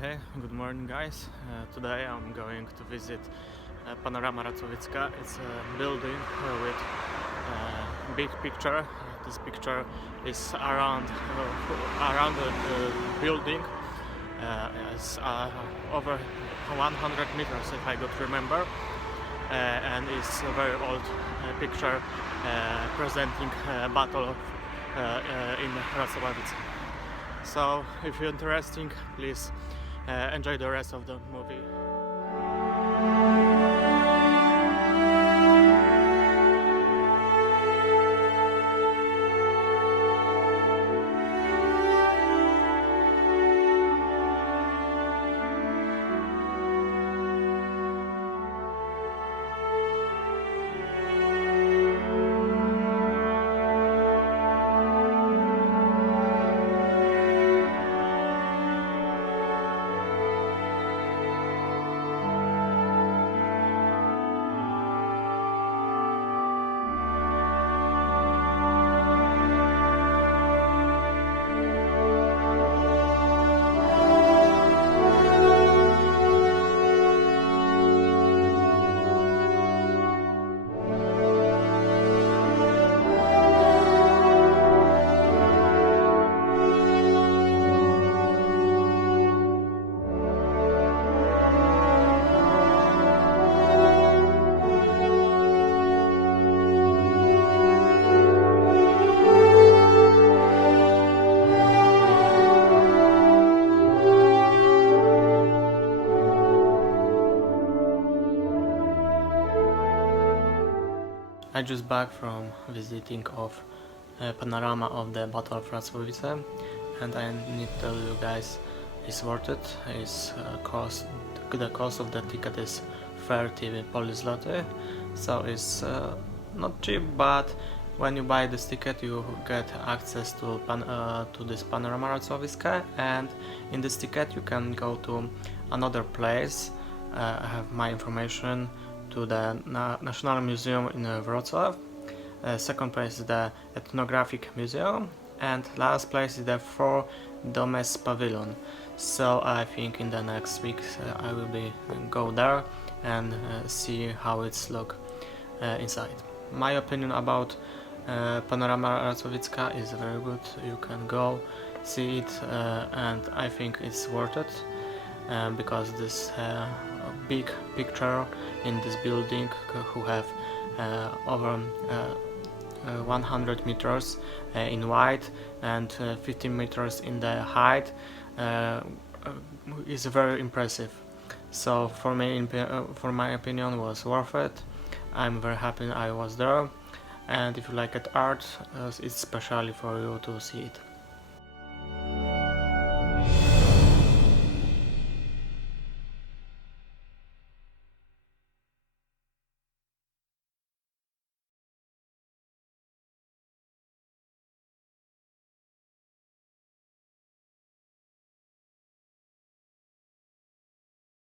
Hey, good morning guys. Today I'm going to visit Panorama Racławicka. It's a building with a big picture. This picture is around the building. It's over 100 meters if I could remember, and it's a very old picture presenting battle in Racławice. So if you're interested, please enjoy the rest of the movie. I just back from visiting of panorama of the Battle of Racławice, and I need to tell you guys it's worth it. The cost of the ticket is 30 Polish zloty, so it's not cheap, but when you buy this ticket you get access to this Panorama Racławicka, and in this ticket you can go to another place. I have my information to the National Museum in Wrocław. Second place is the Ethnographic Museum, and last place is the Four Domes Pavilion. So I think in the next week I will go there and see how it's look inside. My opinion about Panorama Racławicka is very good. You can go see it, and I think it's worth it because this big picture in this building who have over 100 meters in wide and 15 meters in the height is very impressive. So for me, for my opinion, was worth it. I'm very happy I was there, and if you like art, it's especially for you to see it.